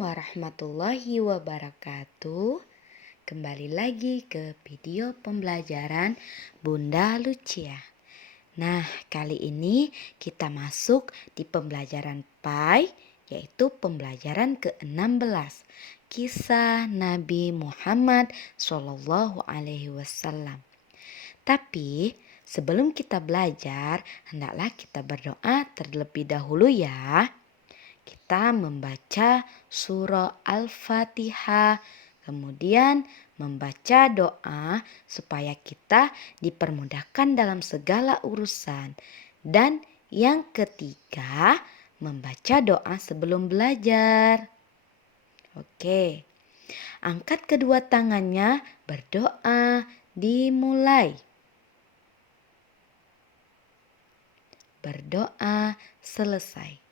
warahmatullahi wabarakatuh. Kembali lagi ke video pembelajaran Bunda Lucia. Nah, kali ini kita masuk di pembelajaran Pai, yaitu pembelajaran ke-16. Kisah Nabi Muhammad SAW. Tapi sebelum kita belajar, hendaklah kita berdoa terlebih dahulu ya. Kita membaca surah Al-Fatihah, kemudian membaca doa supaya kita dipermudahkan dalam segala urusan. Dan yang ketiga, membaca doa sebelum belajar. Oke, angkat kedua tangannya, berdoa, dimulai. Berdoa, selesai.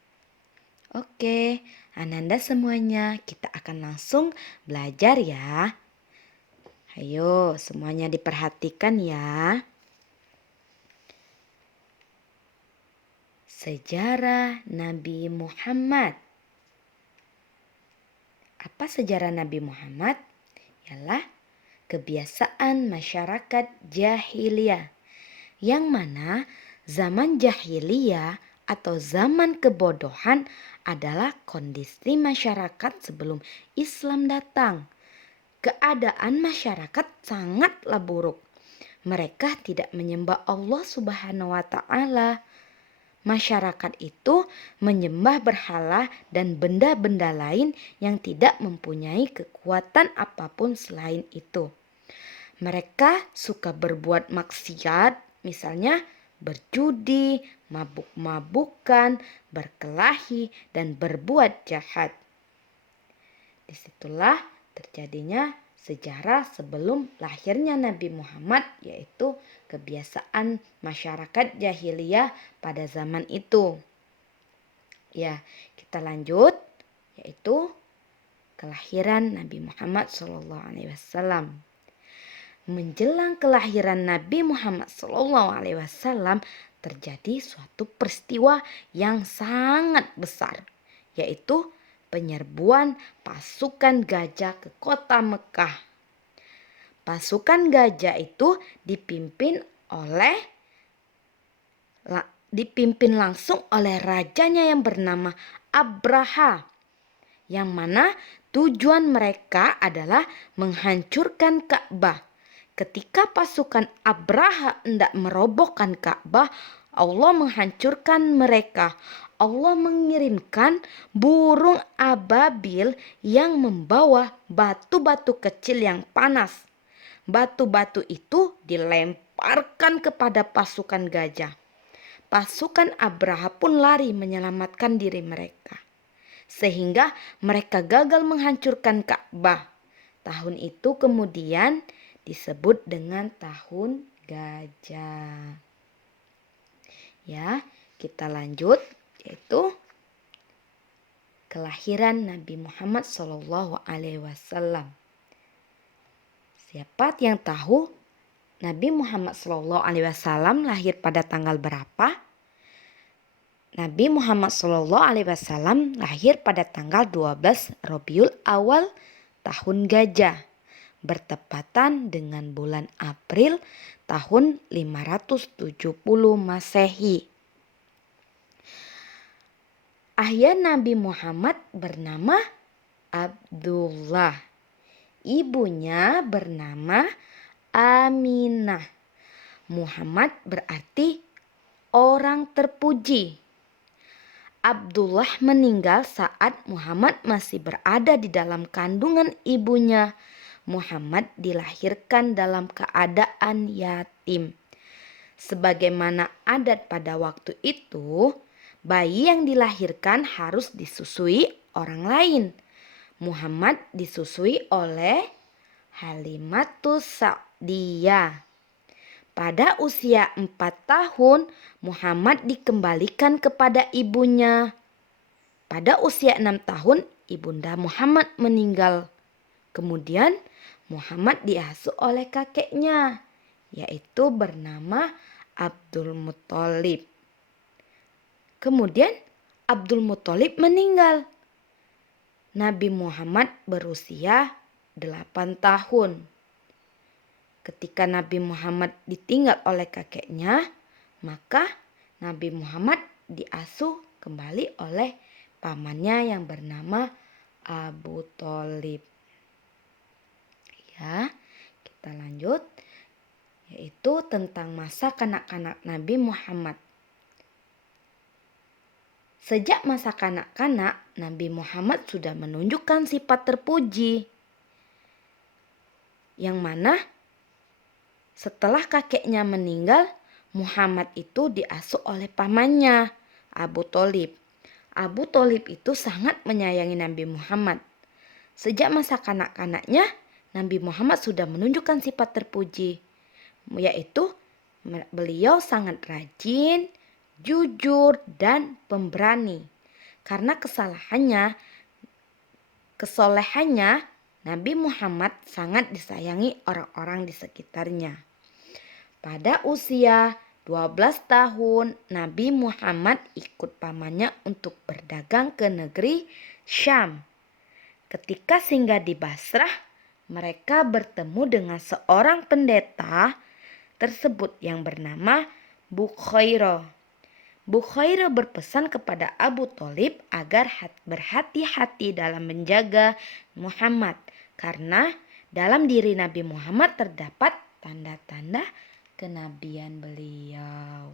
Oke, Ananda semuanya, kita akan langsung belajar ya. Ayo, semuanya diperhatikan ya. Sejarah Nabi Muhammad. Apa sejarah Nabi Muhammad? Ialah kebiasaan masyarakat jahiliyah, yang mana zaman jahiliyah atau zaman kebodohan adalah kondisi masyarakat sebelum Islam datang. Keadaan masyarakat sangatlah buruk. Mereka tidak menyembah Allah Subhanahu wa Ta'ala. Masyarakat itu menyembah berhala dan benda-benda lain yang tidak mempunyai kekuatan apapun selain itu. Mereka suka berbuat maksiat, misalnya berjudi, mabuk-mabukan, berkelahi, dan berbuat jahat. Disitulah terjadinya sejarah sebelum lahirnya Nabi Muhammad, yaitu kebiasaan masyarakat jahiliyah pada zaman itu. Ya, kita lanjut, yaitu kelahiran Nabi Muhammad SAW. Menjelang kelahiran Nabi Muhammad SAW terjadi suatu peristiwa yang sangat besar, yaitu penyerbuan pasukan gajah ke kota Mekah. Pasukan gajah itu dipimpin langsung oleh rajanya yang bernama Abraha, yang mana tujuan mereka adalah menghancurkan Ka'bah. Ketika pasukan Abraha hendak merobohkan Ka'bah, Allah menghancurkan mereka. Allah mengirimkan burung ababil yang membawa batu-batu kecil yang panas. Batu-batu itu dilemparkan kepada pasukan gajah. Pasukan Abraha pun lari menyelamatkan diri mereka, sehingga mereka gagal menghancurkan Ka'bah. Tahun itu kemudian disebut dengan tahun gajah. Ya, kita lanjut, yaitu kelahiran Nabi Muhammad SAW. Siapa yang tahu Nabi Muhammad SAW lahir pada tanggal berapa? Nabi Muhammad SAW lahir pada tanggal 12 Rabiul Awal tahun gajah, bertepatan dengan bulan April tahun 570 Masehi. Ayah Nabi Muhammad bernama Abdullah. Ibunya bernama Aminah. Muhammad berarti orang terpuji. Abdullah meninggal saat Muhammad masih berada di dalam kandungan ibunya. Muhammad dilahirkan dalam keadaan yatim. Sebagaimana adat pada waktu itu, bayi yang dilahirkan harus disusui orang lain. Muhammad disusui oleh Halimatus Sa'diyah. Pada usia 4 tahun, Muhammad dikembalikan kepada ibunya. Pada usia 6 tahun, ibunda Muhammad meninggal. Kemudian Muhammad diasuh oleh kakeknya, yaitu bernama Abdul Muthalib. Kemudian Abdul Muthalib meninggal. Nabi Muhammad berusia 8 tahun. Ketika Nabi Muhammad ditinggal oleh kakeknya, maka Nabi Muhammad diasuh kembali oleh pamannya yang bernama Abu Thalib. Ya, kita lanjut, yaitu tentang masa kanak-kanak Nabi Muhammad. Sejak masa kanak-kanak, Nabi Muhammad sudah menunjukkan sifat terpuji, yang mana setelah kakeknya meninggal, Muhammad itu diasuh oleh pamannya, Abu Thalib. Abu Thalib itu sangat menyayangi Nabi Muhammad. Sejak masa kanak-kanaknya, Nabi Muhammad sudah menunjukkan sifat terpuji, yaitu beliau sangat rajin, jujur, dan pemberani. Karena kesolehannya, Nabi Muhammad sangat disayangi orang-orang di sekitarnya. Pada usia 12 tahun, Nabi Muhammad ikut pamannya untuk berdagang ke negeri Syam. Ketika singgah di Basrah, mereka bertemu dengan seorang pendeta tersebut yang bernama Bukhairah. Bukhairah berpesan kepada Abu Thalib agar berhati-hati dalam menjaga Muhammad, karena dalam diri Nabi Muhammad terdapat tanda-tanda kenabian beliau.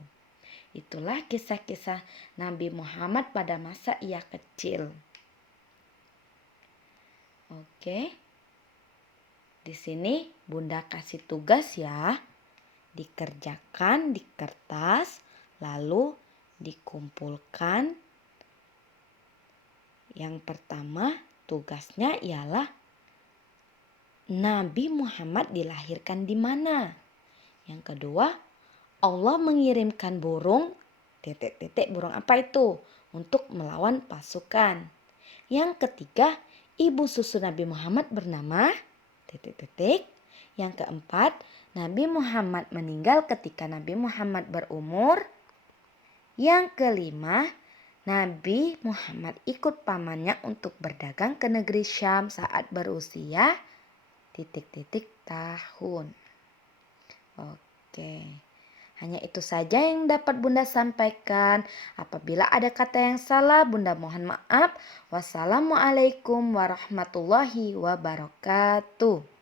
Itulah kisah-kisah Nabi Muhammad pada masa ia kecil. Oke. Di sini Bunda kasih tugas ya. Dikerjakan di kertas, lalu dikumpulkan. Yang pertama tugasnya ialah Nabi Muhammad dilahirkan di mana? Yang kedua, Allah mengirimkan burung, burung apa itu? Untuk melawan pasukan. Yang ketiga, ibu susu Nabi Muhammad bernama, Yang keempat, Nabi Muhammad meninggal ketika Nabi Muhammad berumur. Yang kelima, Nabi Muhammad ikut pamannya untuk berdagang ke negeri Syam saat berusia tahun. Oke, hanya itu saja yang dapat Bunda sampaikan. Apabila ada kata yang salah, Bunda mohon maaf. Wassalamualaikum warahmatullahi wabarakatuh.